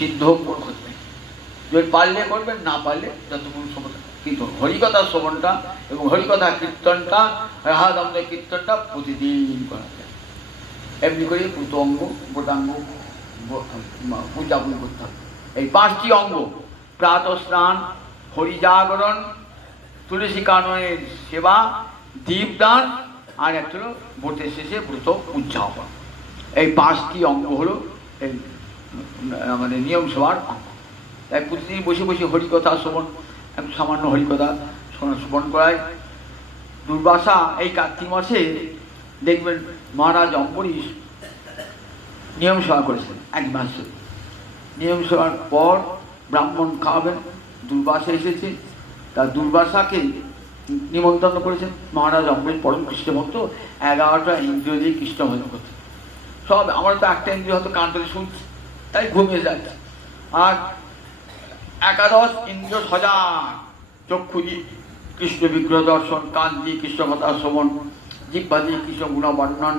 সিদ্ধ হোক কোনো ক্ষতি নেই, যদি পারলে করবেন, না পারলে যতক্ষণ সময়। কিন্তু হরিকথা শ্রবণটা এবং হরিকথা কীর্তনটা, রাহা দামোদর কীর্তনটা প্রতিদিন করা যায়। এমনি করে পুত অঙ্গ বোধাঙ্গ উদযাপন করতে হবে। এই 5টি অঙ্গ, প্রাত স্নান, হরিজাগরণ, তুলসী কাননের সেবা, দীপদান, আর একটা হলো ব্রতের শেষে ব্রত উদযাপন। এই 5টি অঙ্গ হলো এই আমাদের নিয়ম সভার অঙ্গ। তাই প্রতিদিন বসে বসে হরিকথা শ্রবণ, একটু সামান্য হরিকথা শ্রবণ করায়। দুর্বাসা এই কার্তিক মাসে দেখবেন মহারাজ অম্বরীশ নিয়ম সভা করেছেন 1 মাস ধরে। নিয়ম সভার পর ব্রাহ্মণ খাওয়াবেন। দুর্বাসা এসেছে, তা দুর্বাসাকে নিমন্ত্রণ করেছেন মহারাজ অম্বরীশ, পরম কৃষ্ণভক্ত, 11টা ইন্দ্রিয় দিয়ে কৃষ্ণ ভজন করছে। সব আমরা তো একটা ইন্দ্রিয় হয়তো কানটাতে শুনছি, তাই ঘুমিয়ে যাচ্ছে। আর 11 ইন্দ্রিয় সজাগ, চক্ষু দিয়ে কৃষ্ণ বিগ্রহ দর্শন, কান দিয়ে কৃষ্ণ কথা শ্রবণ, জিহ্বা দিয়ে কৃষ্ণ গুণ বর্ণন,